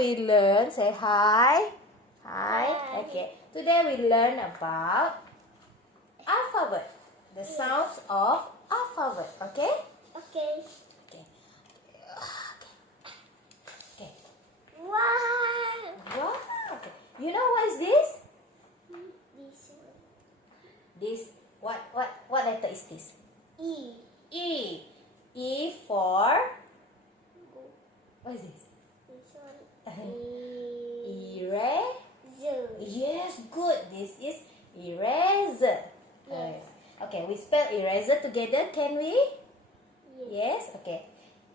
we learn, say hi. Hi. Hi. Okay. Today we learn about alphabet. The sounds of alphabet. Okay? Okay. Okay. Okay. Wow. Wow. Okay. You know what is this? This one. This what letter is this? E. E. E for what is this? This one. Erase. Yes, good. This is eraser. Yes. Okay, we spell eraser together. Can we? Yes. Yes. Okay.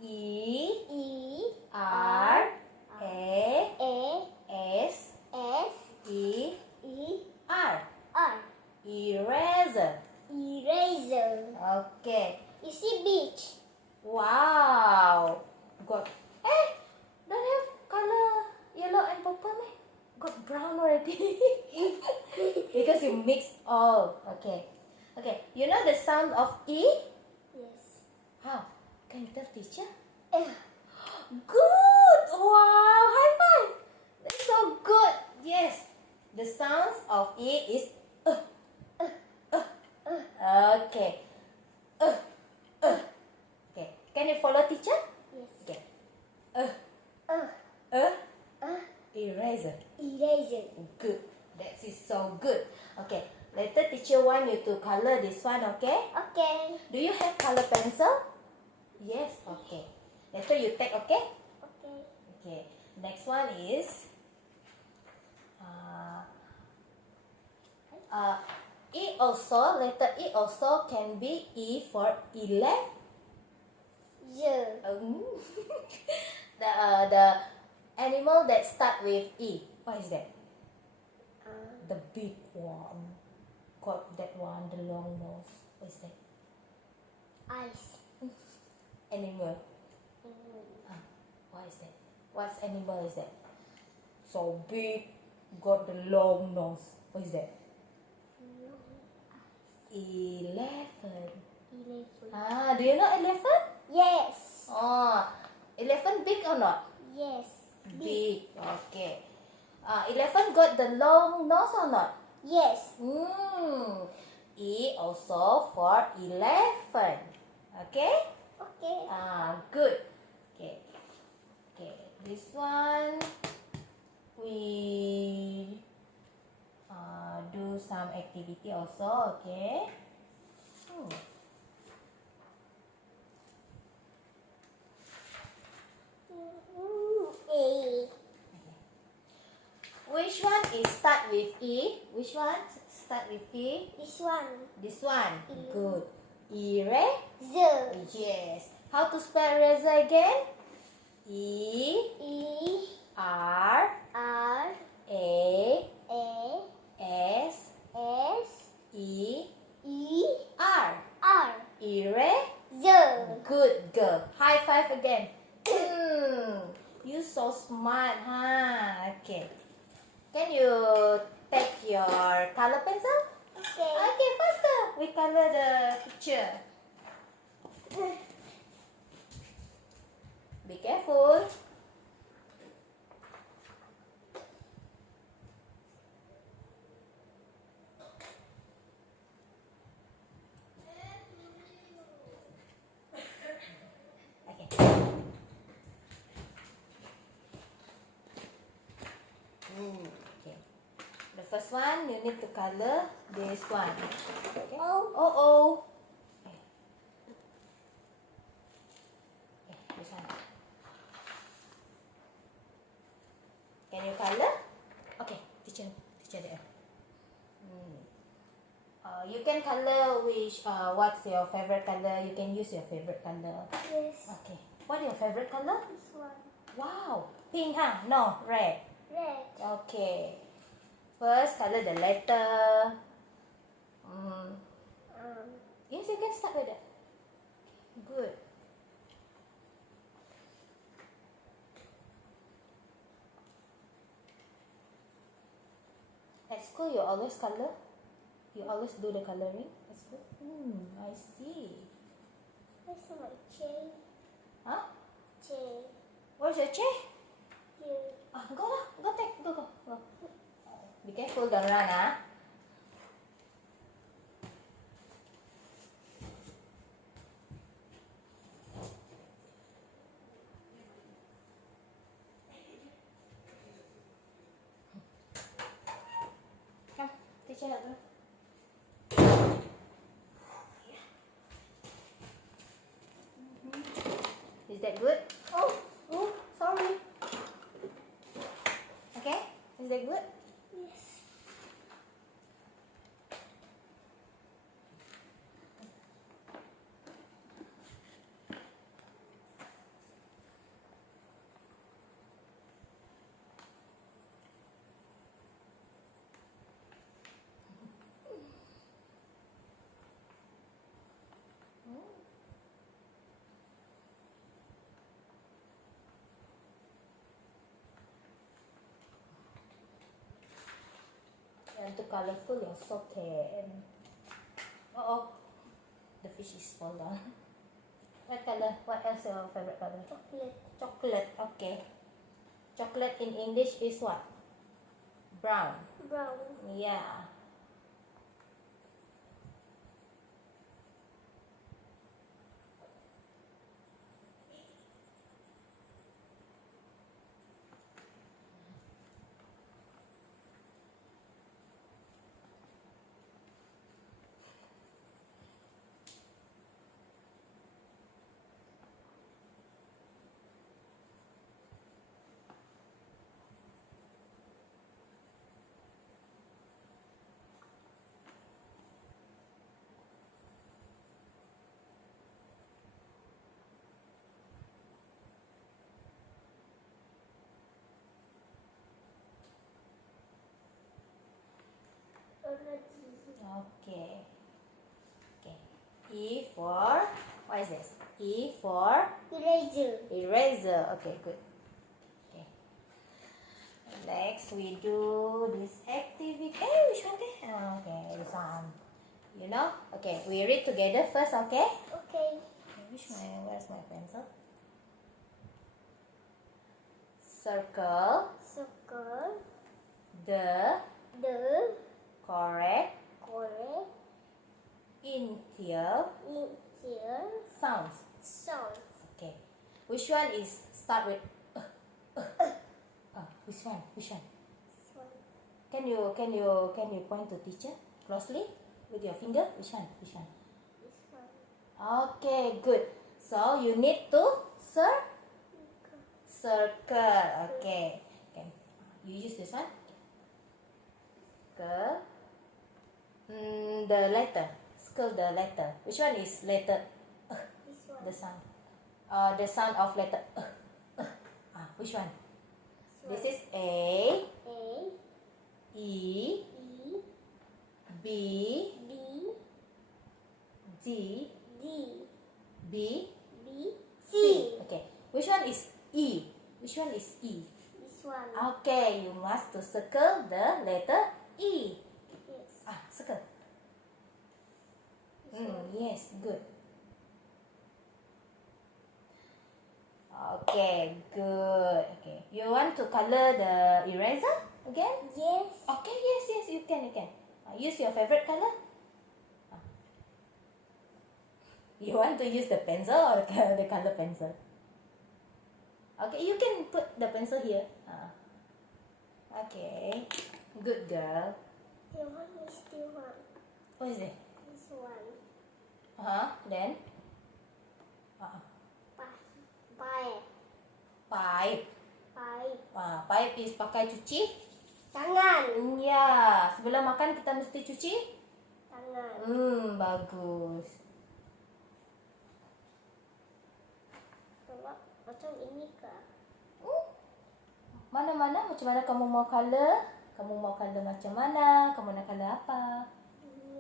E E. R A A. S S. E E. R. R. Eraser. Eraser. Okay. You see beach. Wow. Got. Don't have color yellow and purple, eh? Got brown already. Because you mix all. Okay. Okay. You know the sound of E? Yes. How? Can you tell teacher? Eh. Good! Wow! High five! That's so good! Yes. The sounds of E is Okay. Okay. Can you follow teacher? Yes. Okay. Uh. Eraser. Eraser. Good. That is so good. Okay. Later teacher want you to color this one, okay? Okay. Do you have color pencil? Yes. Okay. Later you take, okay? Okay. Okay. Next one is E also. Letter E also can be E for 11. Yeah. The animal that start with E. What is that? The big one. Got that one, the long nose. What is that? Ice. Animal. What is that? What animal is that? So big, got the long nose. What is that? 11. 11. Do you know elephant? Yes. Elephant big or not? Yes. Big. Okay. Elephant got the long nose or not? Yes. E also for 11. Okay? Okay. Good. Okay. Okay. This one we do some activity also. Okay. A. Which one is start with E? Which one start with E? This one. This one. E. Good. Eraser. Z. Yes. How to spell eraser again? E E. R R. A A. S S. E E. R. R. Eraser. Good girl. High five again. You so smart, huh? Okay. Can you take your color pencil? Okay. Okay, faster. We color the picture. Be careful. Okay. Okay. The first one, you need to color this one. Okay. Oh. Okay. Okay, this one. Can you color? Okay, teacher there. You can color what's your favorite color? You can use your favorite color. Yes. Okay. What is your favorite color? This one. Wow. Pink, huh? No, red. Red. Okay. First, color the letter. Yes, you can start with that. Good. At school, you always color? You always do the coloring at school? I see. That's my chain. Huh? Chain. Where's your chair? Here. careful, don't run, ah. Come, teacher help you. Is that good? Oh, sorry. Okay, is that good? Yes. And too colorful, you're so can. Oh, the fish is fall down. What color? What else your favorite color? Chocolate. Chocolate. Okay. Chocolate in English is what? Brown. Brown. Yeah. Okay. Okay. E for what is this? E for Eraser. eraser. Okay, good. Okay. Next we do this activity. Hey, which one? Okay, this one. You know? Okay, we read together first. Okay. Okay. Where's my pencil? Circle Circle the the correct correct initial initial sounds. sound. Okay. Which one is start with? Which one? Which one? This one. Can you point to teacher closely with your finger? Which one? Which one? This one. Okay, good. So you need to circle. Okay. Okay. You use this one. Circle. The letter. Circle the letter. Which one is letter? This one. The sound. The sound of letter. Which one? This is A, A E, E B, B D, D B, B C. C. Okay. Which one is E? Which one is E? This one. Okay, you must to circle the letter E. Yes. Circle. This one. Yes, good. Okay, good. Okay. You want to color the eraser again? Yes. Okay, yes, you can. Use your favorite color. You want to use the pencil or the color pencil? Okay, you can put the pencil here. Okay, good girl. The one is still one. What is it? This one. Then? Pipe. Pipe. Pipe. Pipe is pakai cuci. Tangan. Ya, sebelum makan kita mesti cuci. Tangan. Bagus. Coba macam ini kah? Mana-mana macam mana kamu mau color? Kamu mau color macam mana? Kamu nak color apa?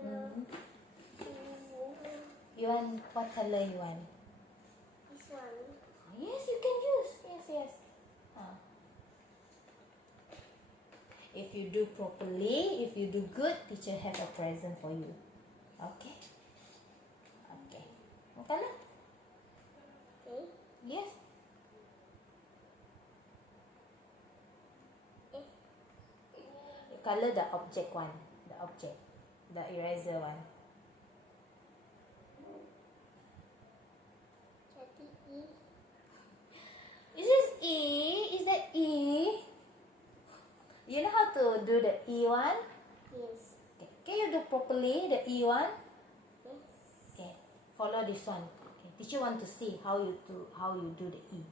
Ya. You want what color you want? This one. Yes, you can use. Yes. If you do properly, if you do good, teacher have a present for you. Okay? Okay. Mau color? Okay. Yes. color the object one. The object. The eraser one. Jadi E. Is this E? Is that E? You know how to do the E one? Yes. Okay. Can you do properly the E one? Yes. Okay. Follow this one. Okay. Teacher want to see how you do the E.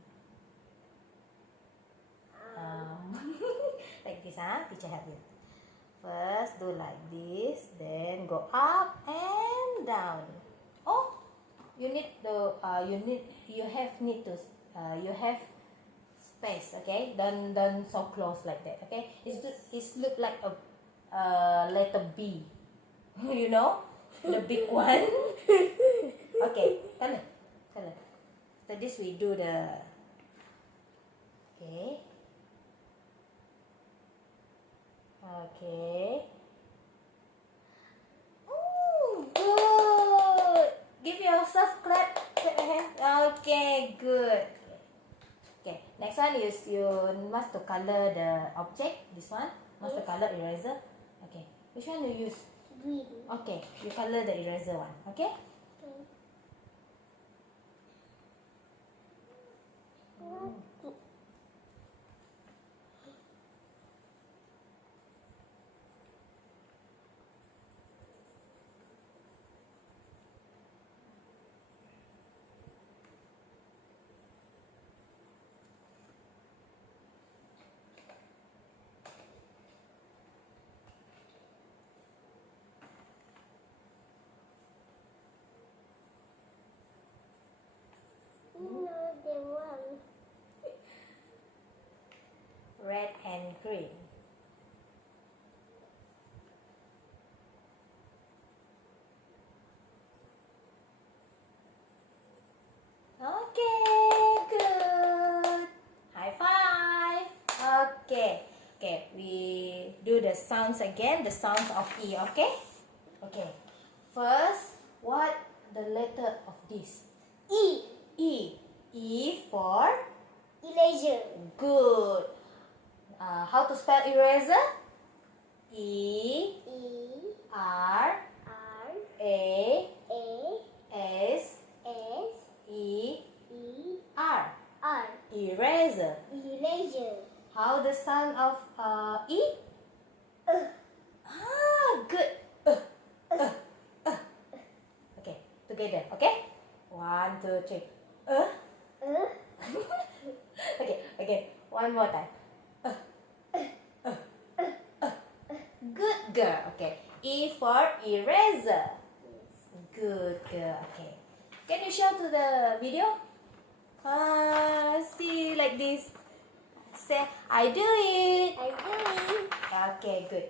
Like this, Teacher help you. First do like this, then go up and down. Oh, you have space. Okay, don't so close like that. Okay, it's look like a letter B. You know, the big one. Okay, color. After this we do the. Okay. Okay. Ooh, good. Give yourself clap your hand. Okay, good. Okay, next one is you must to color the object. This one must to color eraser. Okay, which one you use? Green. Okay, you color the eraser one. Okay. Okay. Another one. Red and green. Okay, good. High five. Okay. Okay, we do the sounds again, the sounds of E, okay? Okay. First, what the letter of this? E. E. E for Eraser. good. How to spell eraser? E E. R R. A A. S S. E E. R. R. Eraser. Eraser. How the sound of E? Good. Okay, together. Okay. 1, 2, 3. Okay, again. One more time. Good girl. Okay. E for eraser. Good girl. Okay. Can you show to the video? See like this. Say, I do it. I do it. Okay, good.